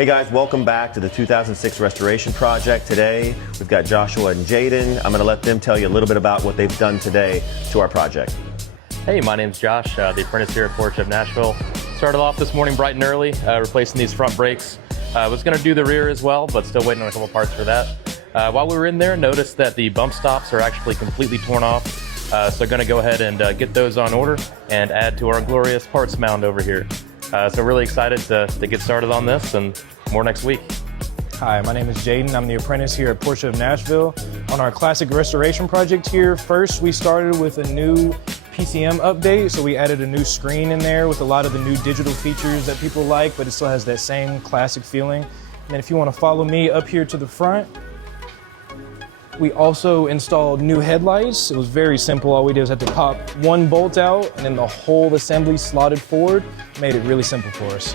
Hey guys, welcome back to the 2006 restoration project. Today, we've got Joshua and Jaden. I'm gonna let them tell you a little bit about what they've done today to our project. Hey, my name's Josh, the apprentice here at Porsche of Nashville. Started off this morning bright and early, replacing these front brakes. Was gonna do the rear as well, but still waiting on a couple parts for that. While we were in there, noticed that the bump stops are actually completely torn off. So gonna go ahead and get those on order and add to our glorious parts mound over here. So really excited to get started on this, and more next week. Hi, my name is Jaden. I'm the apprentice here at Porsche of Nashville. On our Classic Restoration project here, first we started with a new PCM update, so we added a new screen in there with a lot of the new digital features that people like, but it still has that same classic feeling. And then if you want to follow me up here to the front, we also installed new headlights. It was very simple. All we did was have to pop one bolt out and then the whole assembly slotted forward. Made it really simple for us.